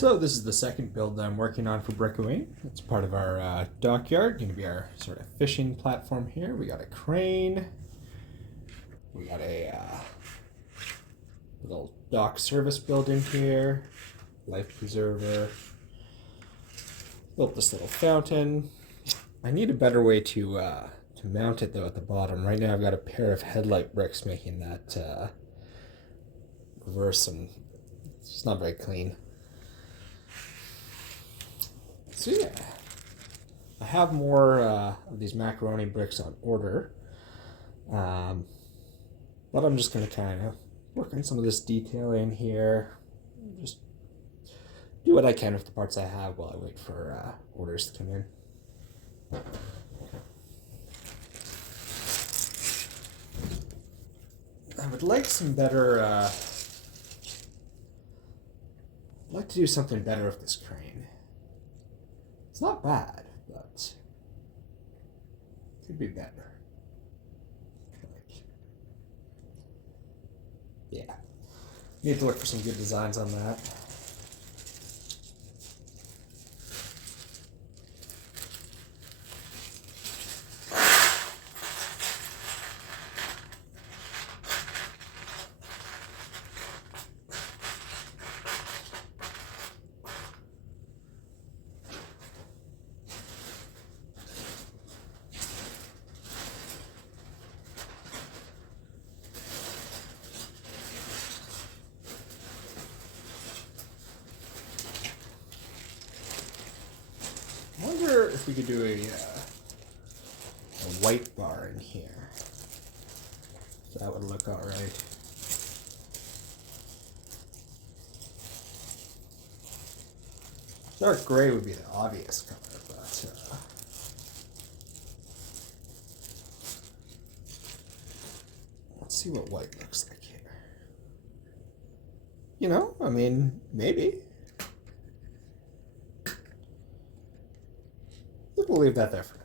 So this is the second build that I'm working on for Brickooine. It's part of our dockyard, going to be our sort of fishing platform here. We got a crane, we got a little dock service building here, life preserver, built this little fountain. I need a better way to mount it though at the bottom. Right now I've got a pair of headlight bricks making that reverse, and it's not very clean. So yeah, I have more of these macaroni bricks on order, but I'm just going to kind of work on some of this detailing here, just do what I can with the parts I have while I wait for orders to come in. I would like some better, I'd like to do something better with this crane. It's not bad, but could be better. Yeah, need to look for some good designs on that. I wonder if we could do a white bar in here. That would look all right. Dark gray would be the obvious color, but let's see what white looks like here. You know, I mean, maybe. We'll leave that there for now.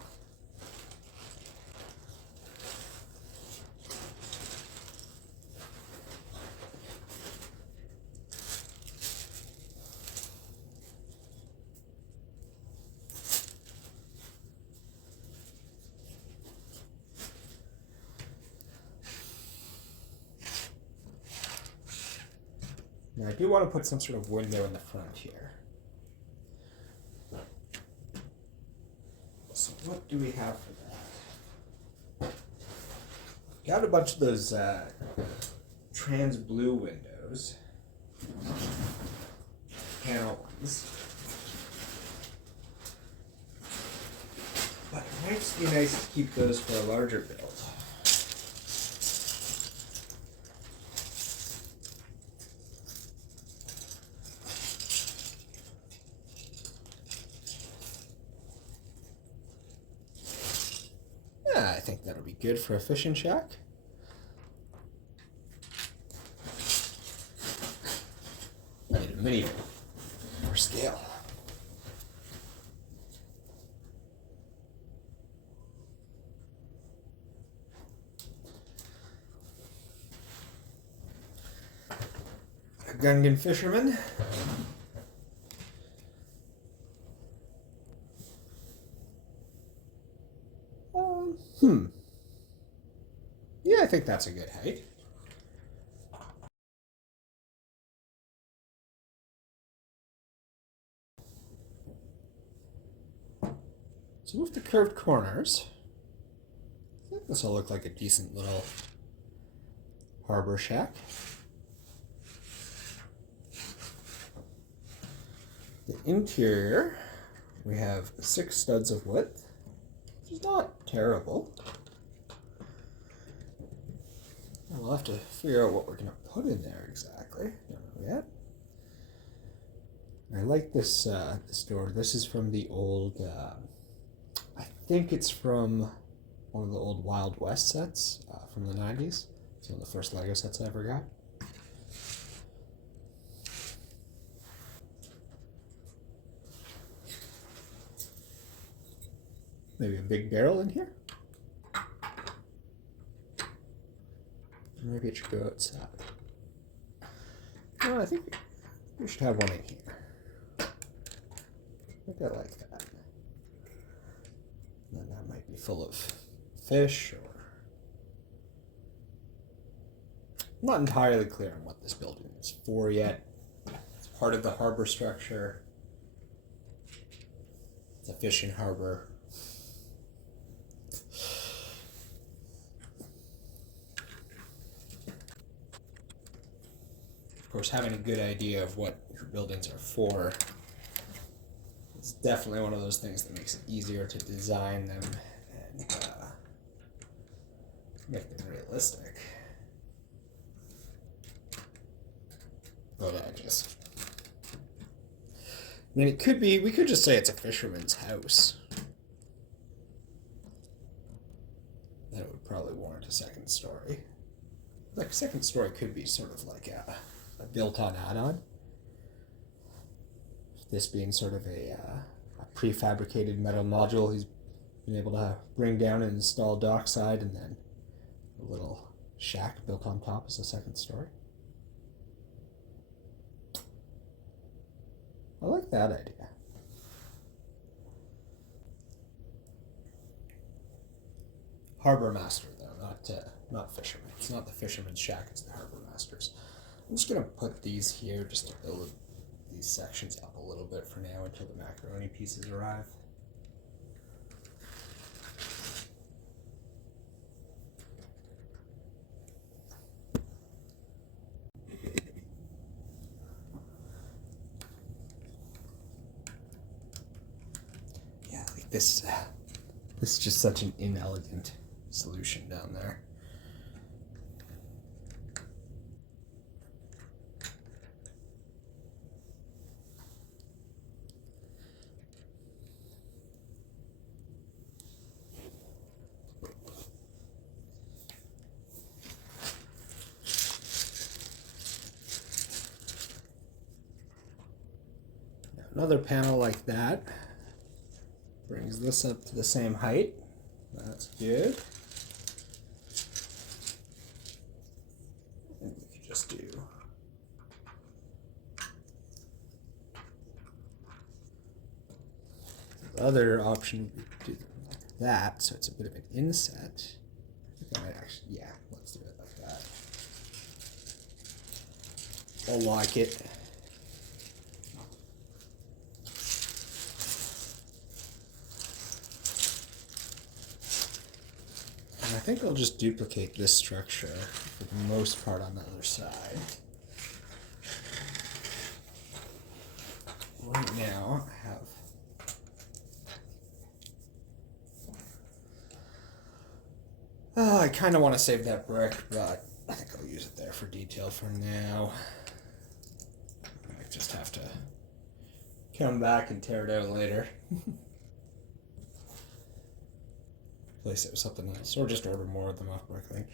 Now I do want to put some sort of window in the front here. So what do we have for that? Got a bunch of those trans blue windows. Panel ones. But it might be nice to keep those for a larger build. I think that'll be good for a fishing shack. I need a mini for scale. A Gungan fisherman. Yeah, I think that's a good height. So with the curved corners, I think this will look like a decent little harbor shack. The interior, we have 6 studs of width, which is not terrible. We'll have to figure out what we're going to put in there exactly. Don't know yet. I like this this door. This is from the old, I think it's from one of the old Wild West sets from the 90s. It's one of the first Lego sets I ever got. Maybe a big barrel in here? Maybe it should go outside. No, I think we should have one in here. I think I like that. And then that might be full of fish, or I'm not entirely clear on what this building is for yet. It's part of the harbor structure. It's a fishing harbor. Of course, having a good idea of what your buildings are for is definitely one of those things that makes it easier to design them and make them realistic. But I mean, it could be, we could just say it's a fisherman's house. That would probably warrant a second story. Like, second story could be sort of like a built-on add-on. This being sort of a prefabricated metal module he's been able to bring down and install dockside, and then a little shack built on top as a second story. I like that idea. Harbor master, though, not fisherman. It's not the fisherman's shack, it's the harbor master's. I'm just gonna put these here just to build these sections up a little bit for now until the macaroni pieces arrive. Yeah, like this is just such an inelegant solution down there. Another panel like that brings this up to the same height. That's good. And we could just do the other option would be to do like that, so it's a bit of an inset. I think I might actually, yeah, let's do it like that. I like it. I think I'll just duplicate this structure for the most part on the other side. Right now, I have... I kind of want to save that brick, but I think I'll use it there for detail for now. I might just have to come back and tear it out later. Replace it with something else, or just order more of them off Bricklink.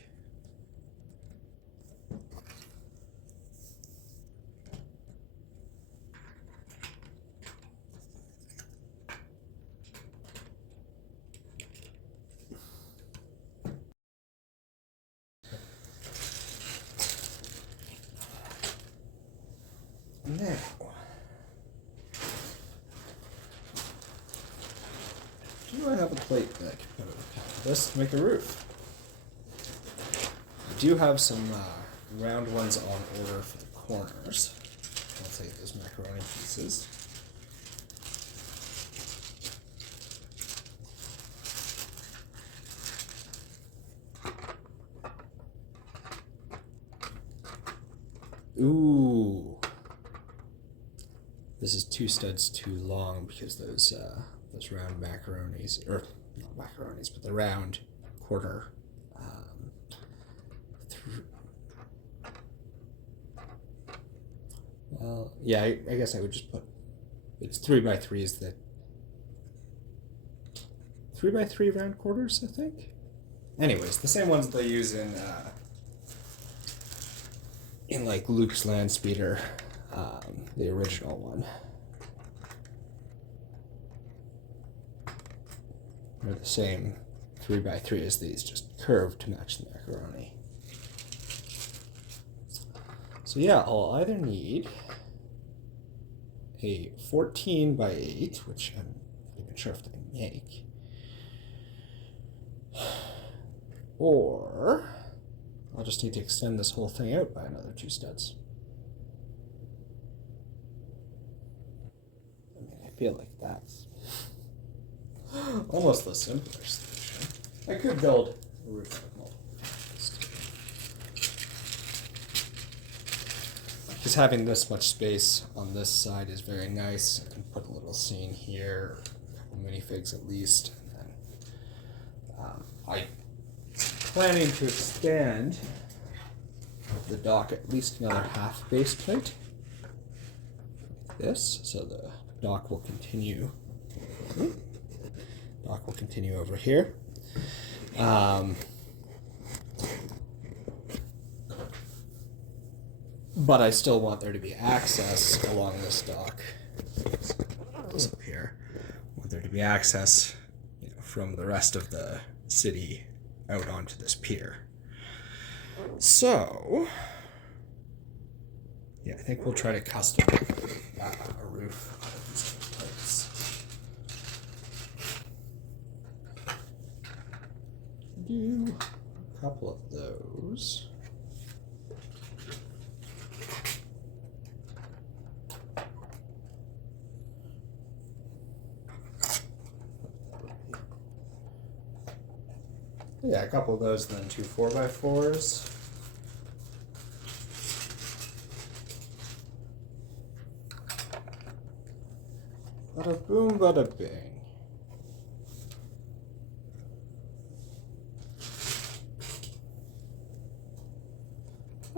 Now, do I have a plate that I can put over top of this to make a roof? I do have some round ones on order for the corners. I'll take those macaroni pieces. Ooh. This is 2 studs too long because those round macaronis, or not macaronis, but the round quarter. Well, yeah, I guess I would just put, it's 3x3 is the 3x3 round quarters, I think. Anyways, the same ones they use in like Luke's Land Speeder, the original one. They're the same 3x3 as these, just curved to match the macaroni. So yeah, I'll either need a 14 by 8, which I'm not even sure if they make. Or I'll just need to extend this whole thing out by another 2 studs. I mean, I feel like that's almost the simpler solution. I could build a roof out of multiple pieces. Just having this much space on this side is very nice. I can put a little scene here, a couple minifigs at least. And then I'm planning to expand the dock at least another half base plate. Like this, so the dock will continue. Dock will continue over here. But I still want there to be access along this dock. This up here. I want there to be access, from the rest of the city out onto this pier. So, yeah, I think we'll try to custom a roof out of these plates. Do a couple of those. Yeah, a couple of those, and then 2 4x4s. Bada boom, bada bing.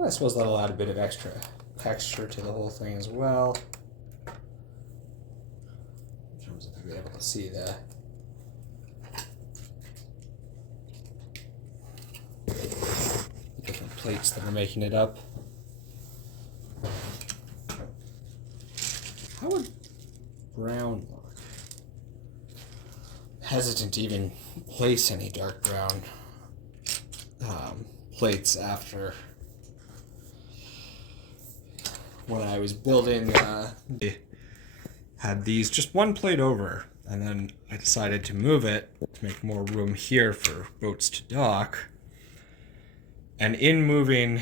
I suppose that'll add a bit of extra texture to the whole thing as well. In terms of being able to see the different plates that are making it up. How would brown look? Hesitant to even place any dark brown plates after when I was building. Had these just one plate over, and then I decided to move it to make more room here for boats to dock. And in moving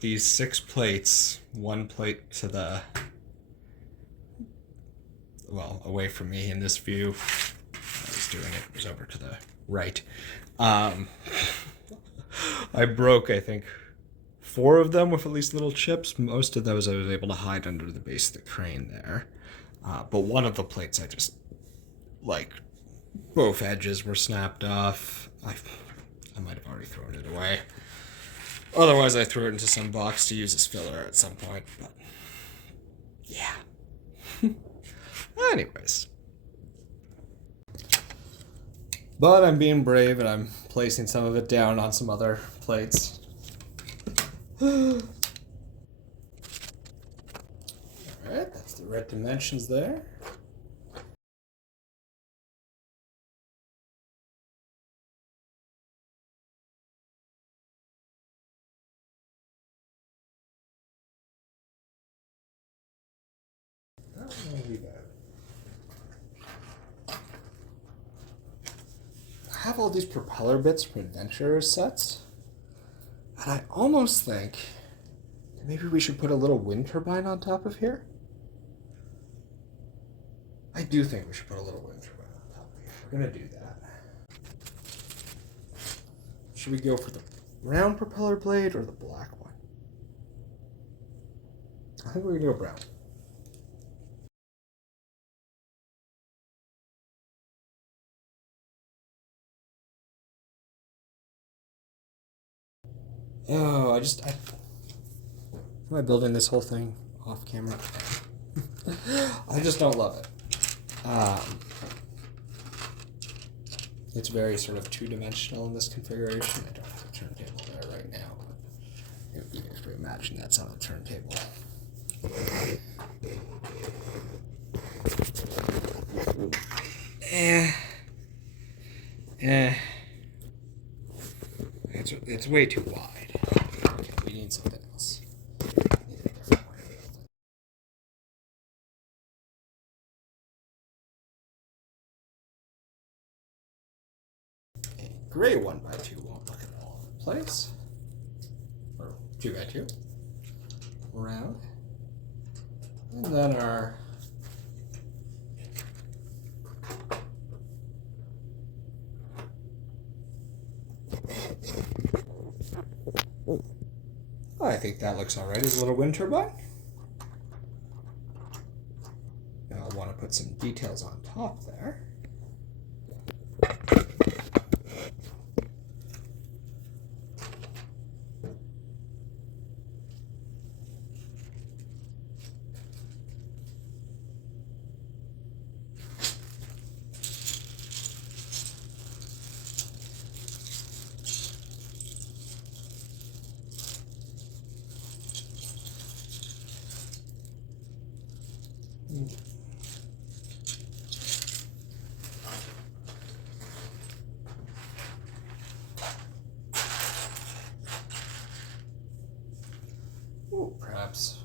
these 6 plates, one plate to the, well, away from me in this view, I was doing it was over to the right. I broke, I think, 4 of them with at least little chips. Most of those I was able to hide under the base of the crane there. But one of the plates I just, both edges were snapped off. I might have already thrown it away. Otherwise, I threw it into some box to use as filler at some point, but yeah. Anyways. But I'm being brave and I'm placing some of it down on some other plates. Alright, that's the right dimensions there. I have all these propeller bits from adventure sets, and I almost think that maybe we should put a little wind turbine on top of here. I do think we should put a little wind turbine on top of here. We're gonna do that. Should we go for the brown propeller blade or the black one? I think we're gonna go brown. Oh, am I building this whole thing off camera? I just don't love it. It's very sort of 2-dimensional in this configuration. I don't have a turntable there right now, but you guys can imagine that's on a turntable. It's way too wide. Okay, we need something else. gray 1x2 won't look at all over the place. Or 2x2. Round. And then our I think that looks alright as a little wind turbine. Now I'll want to put some details on top there. Ooh, perhaps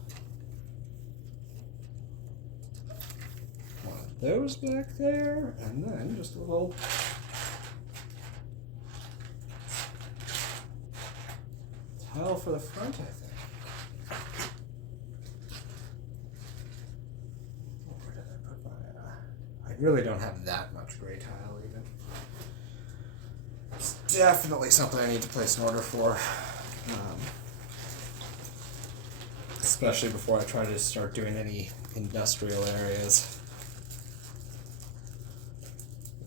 one of those back there, and then just a little tile for the front, I think. Where did I put my, I really don't have that much gray tile even. It's definitely something I need to place an order for. Especially before I try to start doing any industrial areas.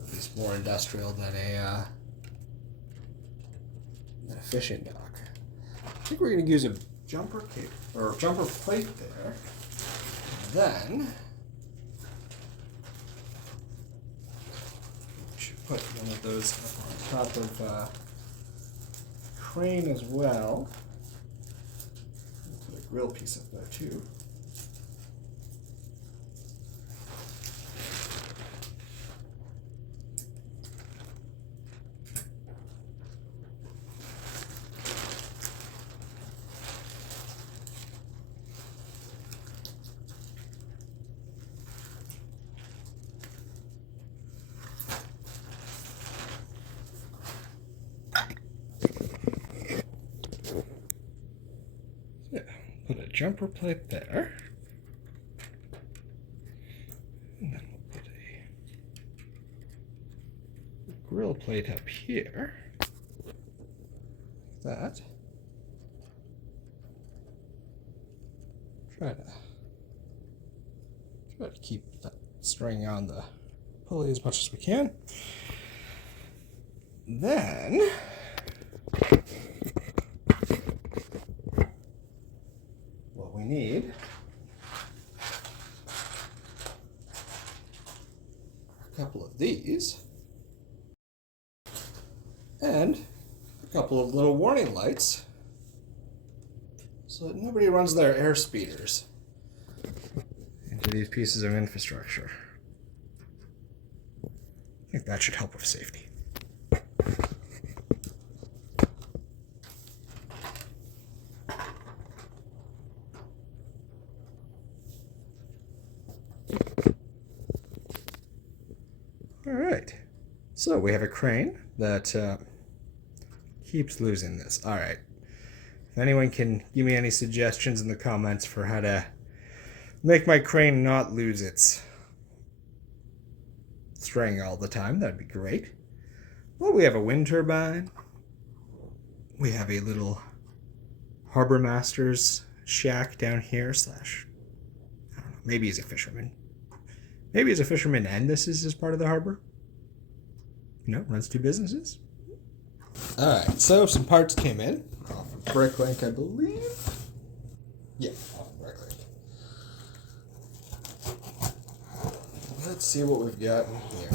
At least more industrial than a fishing dock. I think we're going to use a jumper cape or jumper plate there. And then we should put one of those up on top of crane as well. Put a grill piece up there too. Put a jumper plate there. And then we'll put a grill plate up here. Like that. Try to keep that string on the pulley as much as we can. Then we need a couple of these and a couple of little warning lights so that nobody runs their air speeders into these pieces of infrastructure. I think that should help with safety. Alright, so we have a crane that keeps losing this. Alright, if anyone can give me any suggestions in the comments for how to make my crane not lose its string all the time, that'd be great. Well, we have a wind turbine. We have a little harbor master's shack down here slash, I don't know, maybe he's a fisherman. Maybe he's a fisherman and this is his part of the harbor. You know, runs two businesses. Alright, so some parts came in off of Bricklink, I believe. Yeah, off of Bricklink. Let's see what we've got in here.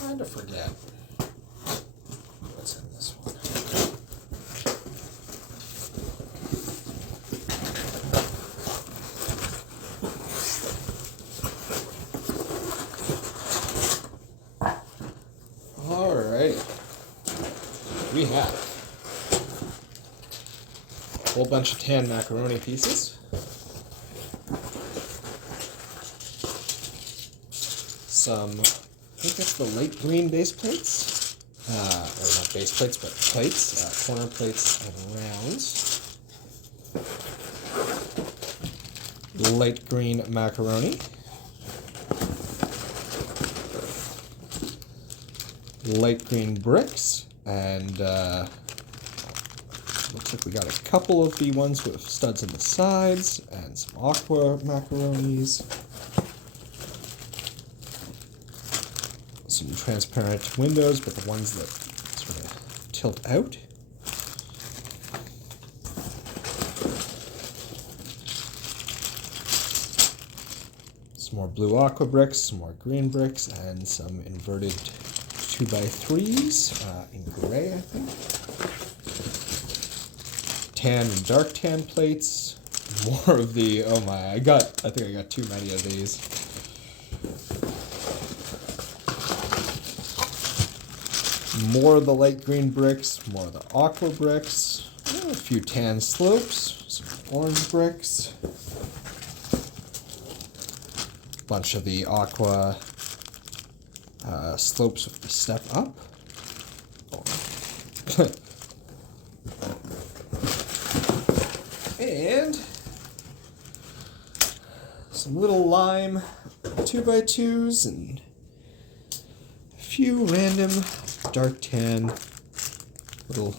Trying to forget what's in this one. We have a whole bunch of tan macaroni pieces. some, I think it's the light green base plates. Or not base plates, but plates, corner plates and rounds. Light green macaroni. Light green bricks, and looks like we got a couple of the ones with studs in the sides, and some aqua macaronis. Some transparent windows, but the ones that sort of tilt out. Some more blue aqua bricks, some more green bricks, and some inverted 2x3s in gray, I think. Tan and dark tan plates. More of the, oh my, I think I got too many of these. More of the light green bricks, more of the aqua bricks, a few tan slopes, some orange bricks, a bunch of the aqua slopes with the step up. And some little lime 2x2s and a few random dark tan little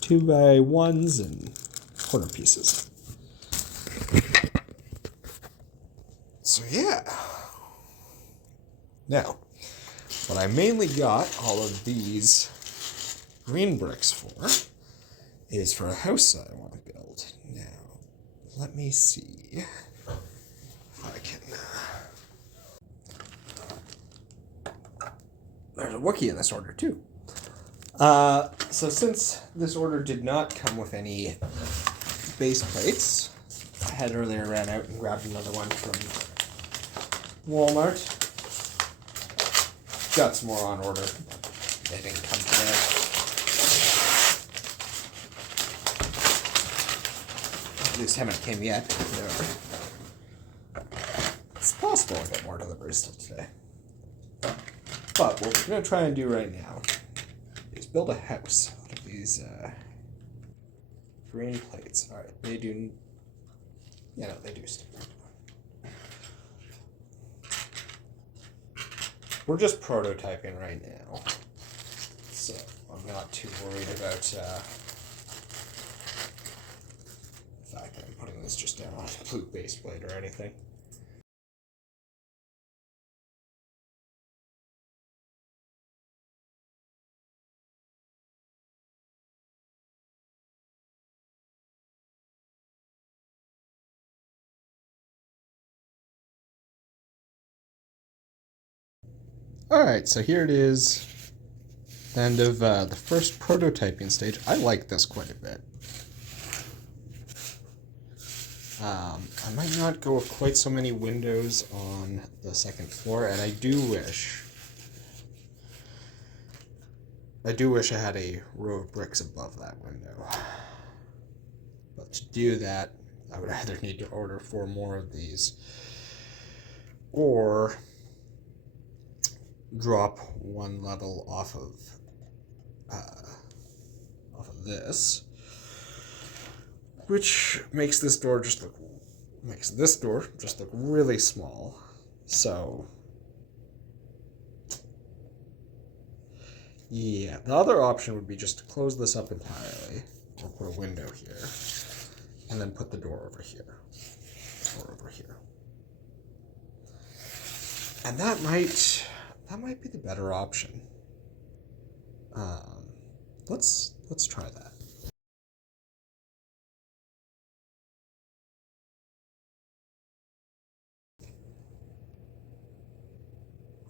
2x1s and quarter pieces. So yeah. Now, what I mainly got all of these green bricks for is for a house that I want to build. Now, let me see if I can... There's a Wookiee in this order, too. So since this order did not come with any base plates, I had earlier ran out and grabbed another one from Walmart. Got some more on order. They didn't come today. At least haven't came yet. It's possible I'll get more deliveries till today. But what we're going to try and do right now is build a house out of these green plates. Alright, they do... Yeah, no, they do stick. We're just prototyping right now, so I'm not too worried about the fact that I'm putting this just down on a blue base plate or anything. Alright, so here it is, end of the first prototyping stage. I like this quite a bit. I might not go with quite so many windows on the second floor, and I do wish I had a row of bricks above that window. But to do that, I would either need to order 4 more of these, or drop one level off of this, which makes this door just look really small. So yeah, the other option would be just to close this up entirely, or put a window here, and then put the door over here, or over here. And that might be the better option. Let's try that.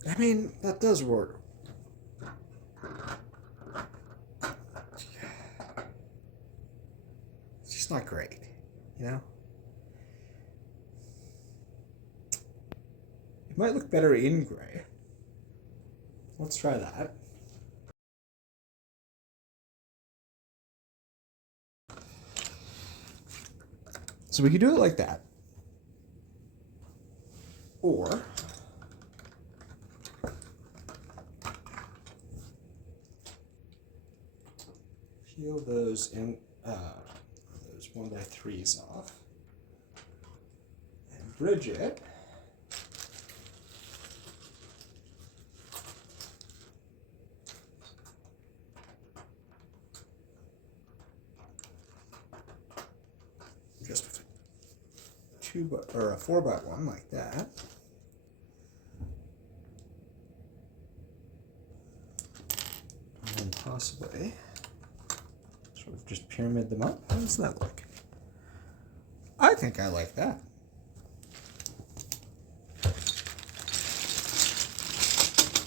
I mean, that does work. It's just not great, you know? It might look better in gray. Let's try that. So we could do it like that. Or peel those 1x3s off and bridge it. Just with a 4x1 like that. And then possibly sort of just pyramid them up. How does that look? I think I like that.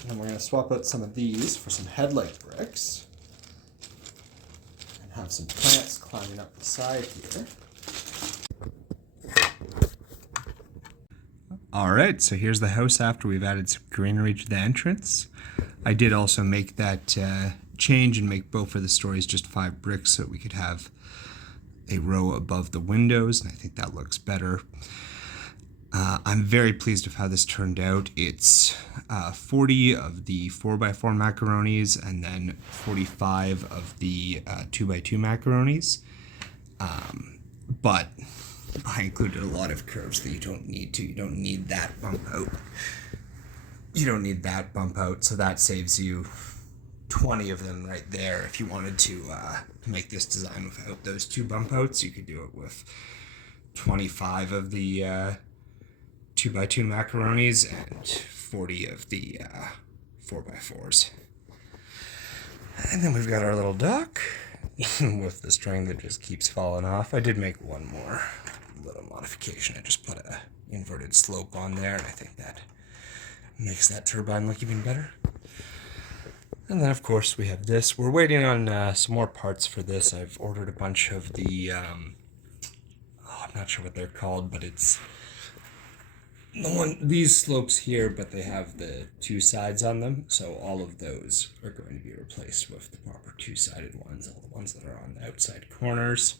And we're going to swap out some of these for some headlight bricks. And have some plants climbing up the side here. Alright, so here's the house after we've added some greenery to the entrance. I did also make that change and make both of the stories just 5 bricks so we could have a row above the windows, and I think that looks better. I'm very pleased with how this turned out. It's 40 of the 4x4 macaronis and then 45 of the 2x2 macaronis. But I included a lot of curves that you don't need to. You don't need that bump out. You don't need that bump out, so that saves you 20 of them right there. If you wanted to make this design without those 2 bump outs, you could do it with 25 of the 2x2 macaronis and 40 of the 4x4s. And then we've got our little dock with the string that just keeps falling off. I did make one more little modification. I just put a inverted slope on there, and I think that makes that turbine look even better. And then of course we have this. We're waiting on some more parts for this. I've ordered a bunch of the I'm not sure what they're called, but it's these slopes here, but they have the 2 sides on them, so all of those are going to be replaced with the proper 2-sided ones, all the ones that are on the outside corners.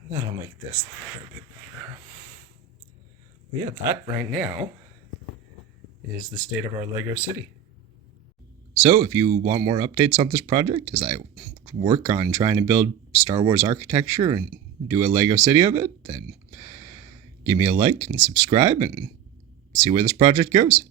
And that'll make this look a bit better. But yeah, that right now is the state of our Lego city. So if you want more updates on this project as I work on trying to build Star Wars architecture and do a Lego city of it, then give me a like and subscribe and see where this project goes.